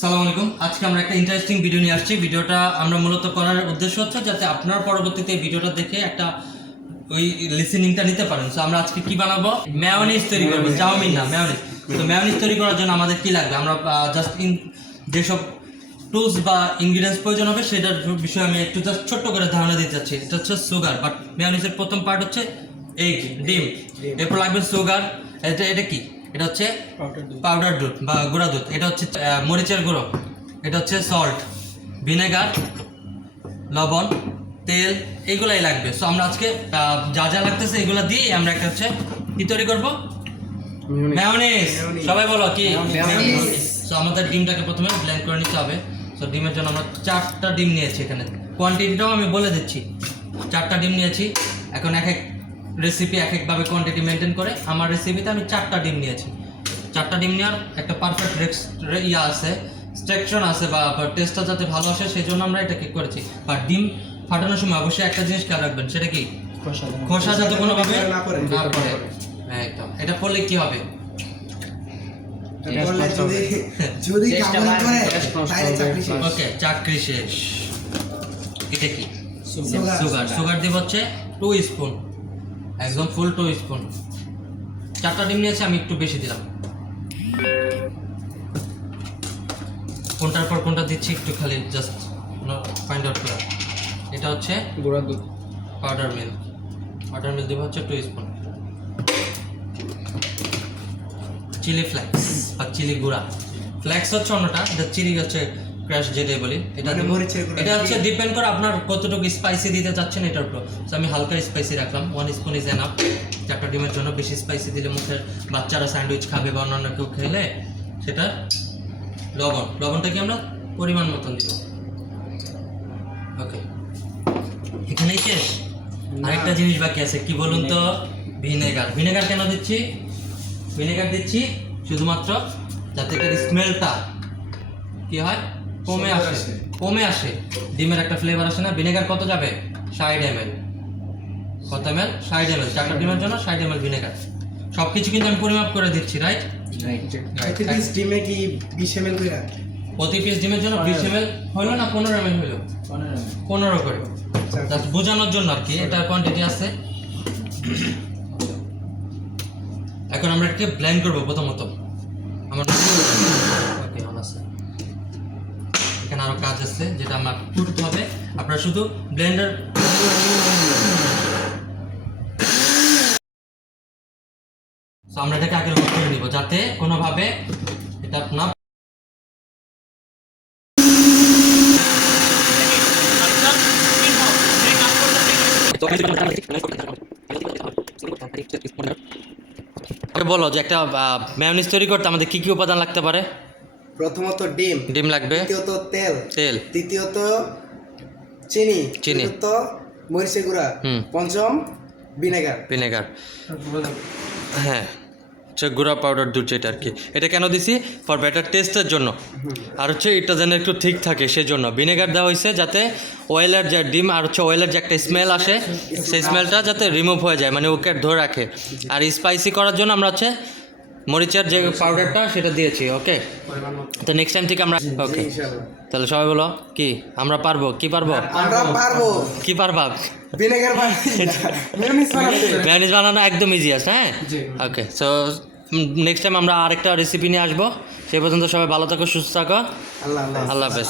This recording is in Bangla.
সালাম আলাইকুম। আজকে আমরা একটা ইন্টারেস্টিং ভিডিও নিয়ে আসছি। ভিডিওটা আমরা মূলত করার উদ্দেশ্য হচ্ছে যাতে আপনার পরবর্তীতে এই ভিডিওটা দেখে একটা ওই লিসেনিংটা নিতে পারেন। সো আমরা আজকে কি বানাবো? ম্যায়োনিজ তৈরি করব। চাউমিন না ম্যায়োনিজ তো ম্যায়োনিজ তৈরি করার জন্য আমাদের কি লাগবে? আমরা জাস্ট ইন যেসব টুলস বা ইনগ্রিডিয়েন্টস প্রয়োজন হবে সেটার বিষয়ে আমি একটু জাস্ট ছোট্ট করে ধারণা দিতে চাচ্ছি। এটা হচ্ছে সুগার বাট মেয়নিজের প্রথম পার্ট হচ্ছে এগ ডিম। এরপর লাগবে সুগার এটা এটা কি? এটা হচ্ছে পাউডার দুধ। বা গুঁড়া দুধ। এটা হচ্ছে মরিচের গুঁড়ো। এটা হচ্ছে সল্ট ভিনেগার লবণ তেল এইগুলাই লাগবে। সো আমরা আজকে যা যা লাগতেছে এগুলো দিয়ে আমরা একটা হচ্ছে কি তৈরি করব? ম্যায়োনিজ সবাই বলো কি? সো আমাদের ডিমটাকে প্রথমে ব্লেন্ড করে নিতে হবে। সো ডিমের জন্য আমরা চারটা ডিম নিয়েছি এখানে। কোয়ান্টিটিটাও আমি বলে দিচ্ছি। চারটা ডিম নিয়েছি। এখন এক এক রেসিপি এক একভাবে কোয়ান্টিটি মেনটেন করে। আমার রেসিপিতে আমি চারটা ডিম নিয়েছি। চারটা ডিম নেওয়ার একটা পারফেক্ট ইয়া আছে স্ট্রাকচার আছে বা টেস্টটা যাতে ভালো আসে সেই জন্য আমরা এটাকে করেছি। আর ডিম ফাটানোর সময় অবশ্যই একটা জিনিস খেয়াল রাখবেন সেটা কি? খোসা যাতে কোনোভাবে না হ্যাঁ, একদম। এটা পড়লে কি হবে? করে ওকে চাকরি শেষ। এটা কি? সুগার। সুগার সুগার দিব হচ্ছে টু স্পুন একদম ফুল টু স্পুন চারটা ডিম নিয়েছে আমি একটু বেশি দিলাম। কোনটার পর কোনটা দিচ্ছি একটু খালি জাস্ট ফাইন্ড আউট করা। এটা হচ্ছে গুঁড়া দুধ। পাউডার মিল্ক পাউডার মিল্ক দিব হচ্ছে টু স্পুন চিলি ফ্লেক্স বা চিলি গুঁড়া। ফ্লেক্স হচ্ছে অন্যটা চিলি হচ্ছে ক্র্যাশ যেটাই বলি এটা মানে এটা হচ্ছে ডিপেন্ড করে আপনার কতটুকু স্পাইসি দিতে চাচ্ছেন এটার উপর। So, আমি হালকা স্পাইসি রাখলাম ওয়ান স্পুন ইজ এনাফ চারটা ডিমের জন্য বেশি স্পাইসি দিলে মুখের বাচ্চারা স্যান্ডউইচ খাবে বা অন্যান্য কেউ খেলে সেটা লবণ। লবণটাকে আমরা পরিমাণ মতন দিব? ওকে এখানেই শেষ। আরেকটা জিনিস বাকি আছে কি বলুন তো? ভিনেগার। ভিনেগার কেন দিচ্ছি? ভিনেগার দিচ্ছি শুধুমাত্র যাতে এটার স্মেলটা কি হয়? কমে আসে। কমে আসে। ডিমের একটা ফ্লেভার আসে না ভিনেগার কত যাবে? ষাট এম এল কত এম এল ষাট এম এল চারটা ডিমের জন্য ষাট এম এল ভিনেগার সব কিছু কিন্তু আমি পরিমাপ করে দিচ্ছি রাইট প্রতি পিস ডিমে কি বিশ এম এল করে প্রতি পিস ডিমের জন্য বিশ এম এল হলো না পনেরো এম এল হলো? পনেরো করে। জাস্ট বোঝানোর জন্য আর কি এটার কোয়ান্টিটি আছে। এখন আমরা এটাকে ব্লেন্ড করব প্রথমত। আমার আরও কাজ আছে যেটা আমার করতে হবে। আপনারা শুধু ব্লেন্ডার আমরা এটাকে আগে লক করে নিব যাতে কোনোভাবে এটা না বলো যে একটা ম্যায়োনিজ তৈরি করতে আমাদের কি কি উপাদান লাগতে পারে? প্রথমত ডিম ডিম লাগবে? দ্বিতীয়ত তেল তেল। তৃতীয়ত চিনি চিনি। চতুর্থ মরিচের গুঁড়া হুম। পঞ্চম ভিনেগার। ভিনেগার। হ্যাঁ হচ্ছে গুঁড়া পাউডার দুধ যেটা আর কি। এটা কেন দিছি? ফর বেটার টেস্টের জন্য। আর হচ্ছে এটা যেন একটু ঠিক থাকে সেজন্য। ভিনেগার দেওয়া হয়েছে যাতে অয়েলের যে ডিম আর হচ্ছে অয়েলের যে একটা স্মেল আসে সেই স্মেলটা যাতে রিমুভ হয়ে যায় মানে ওকে ধরে রাখে। আর স্পাইসি করার জন্য আমরা হচ্ছে মরিচের যে পাউডারটা সেটা দিয়েছি ওকে তো নেক্সট টাইম থেকে আমরা ওকে তাহলে সবাই বলো কি? আমরা পারব কি পারব? আমরা পারব। কি পারবা? ভিনেগার মেয়নিজ বানানো একদম ইজি আছে হ্যাঁ? ওকে সো নেক্সট টাইম আমরা আরেকটা রেসিপি নিয়ে আসব। সেই পর্যন্ত সবাই ভালো থাকো সুস্থ থাকো। আল্লাহ আল্লাহ আল্লাহ হাফেজ।